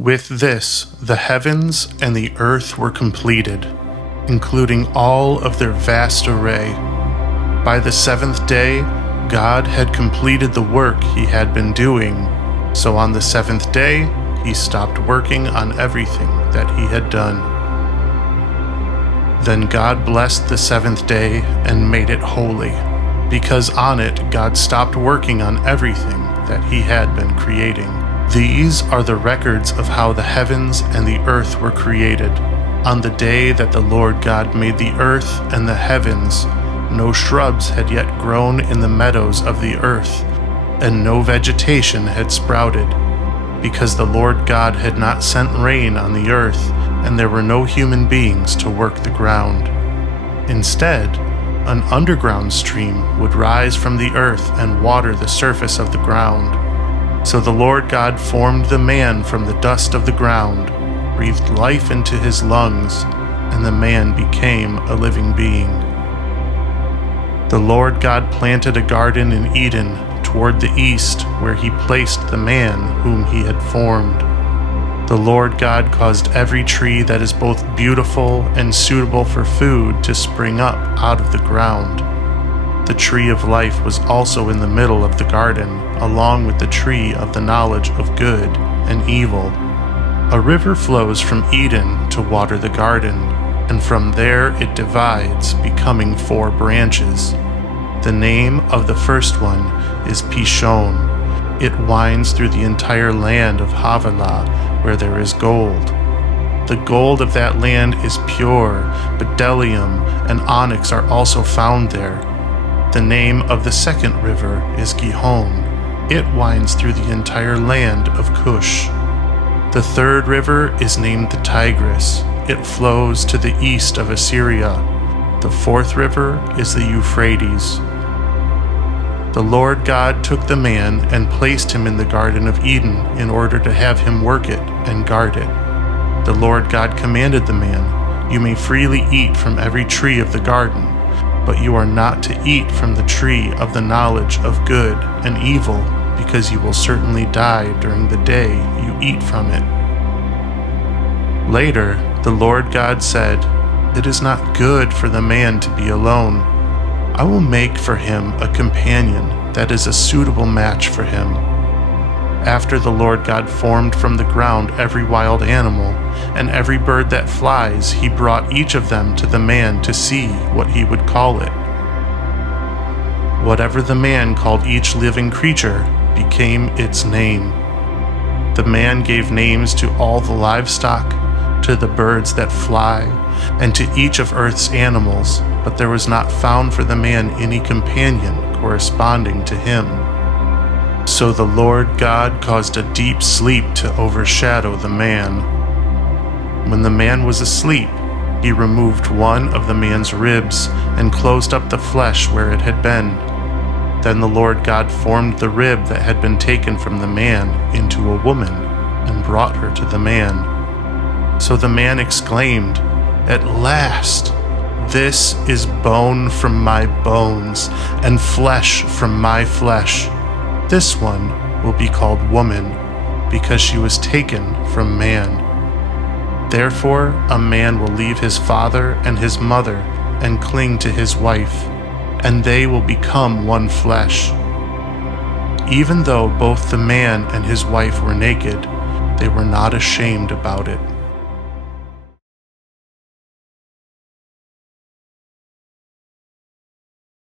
With this, the heavens and the earth were completed, including all of their vast array. By the seventh day, God had completed the work he had been doing, so on the seventh day, he stopped working on everything that he had done. Then God blessed the seventh day and made it holy, because on it God stopped working on everything that he had been creating. These are the records of how the heavens and the earth were created. On the day that the Lord God made the earth and the heavens, no shrubs had yet grown in the meadows of the earth, and no vegetation had sprouted, because the Lord God had not sent rain on the earth, and there were no human beings to work the ground. Instead, an underground stream would rise from the earth and water the surface of the ground. So the Lord God formed the man from the dust of the ground, breathed life into his lungs, and the man became a living being. The Lord God planted a garden in Eden toward the east, where he placed the man whom he had formed. The Lord God caused every tree that is both beautiful and suitable for food to spring up out of the ground. The tree of life was also in the middle of the garden, along with the tree of the knowledge of good and evil. A river flows from Eden to water the garden, and from there it divides, becoming 4 branches. The name of the first one is Pishon. It winds through the entire land of Havilah, where there is gold. The gold of that land is pure, bdellium and onyx are also found there. The name of the second river is Gihon. It winds through the entire land of Cush. The third river is named the Tigris. It flows to the east of Assyria. The fourth river is the Euphrates. The Lord God took the man and placed him in the Garden of Eden in order to have him work it and guard it. The Lord God commanded the man, "You may freely eat from every tree of the garden, but you are not to eat from the tree of the knowledge of good and evil, because you will certainly die during the day you eat from it." Later, the Lord God said, "It is not good for the man to be alone. I will make for him a companion that is a suitable match for him." After the Lord God formed from the ground every wild animal and every bird that flies, he brought each of them to the man to see what he would call it. Whatever the man called each living creature became its name. The man gave names to all the livestock, to the birds that fly, and to each of earth's animals, but there was not found for the man any companion corresponding to him. So the Lord God caused a deep sleep to overshadow the man. When the man was asleep, he removed one of the man's ribs and closed up the flesh where it had been. Then the Lord God formed the rib that had been taken from the man into a woman and brought her to the man. So the man exclaimed, "At last! This is bone from my bones and flesh from my flesh. This one will be called woman, because she was taken from man. Therefore, a man will leave his father and his mother and cling to his wife, and they will become one flesh." Even though both the man and his wife were naked, they were not ashamed about it.